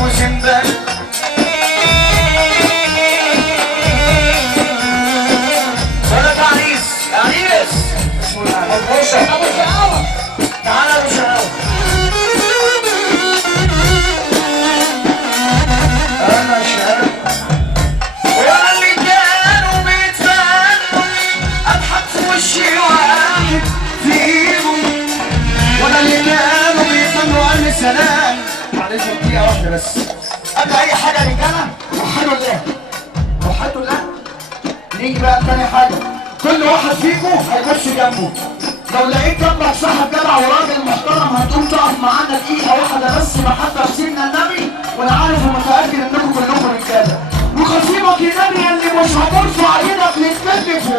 وزندان ولد عريس عريس ابو شقاوة تعالى ابو شقاوة انا شقاوة وانا اللي كانوا بيتفانوا اضحك في وشي واحد فيهم وانا اللي كانوا بيتفانوا قال لي سلام معلش دقيقة واحدة بس قبل اي حاجة يا رجالة وحدوا الله وحدوا الله. نيجي بقى تاني حاجة، كل واحد فيكم هيخش جنبه. لو لقيت جنبك صاحب جدع وراجل محترم هتقوم تقف معانا دقيقة واحدة بس محبة في سيدنا النبي، وانا عارف ومتأكد انكم كلكم رجالة. وخصيمك يا نبي اللي مش هترفع ايدك للكتف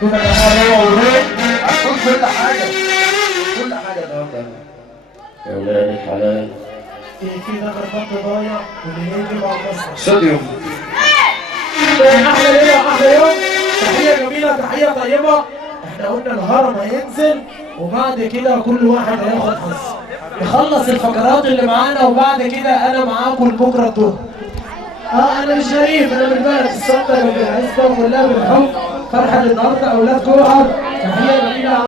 كده يا جماعه هتقول كل حاجه كل حاجه النهارده يا ولاد الحلال في دخل خط ضايع واللي يجي مع مصر استوديو. احلى ليله واحلى يوم. تحيه جميله تحيه طيبه. احنا قلنا الهرم هينزل وبعد كده كل واحد هياخد حظ يخلص الفقرات اللي معانا وبعد كده انا معاكم بكره الظهر. انا مش شريف، انا من البلد الصمتة اللي بالعزبه كلها بالحب. فرحه النهارده اولاد جوهر. تحيه جميله.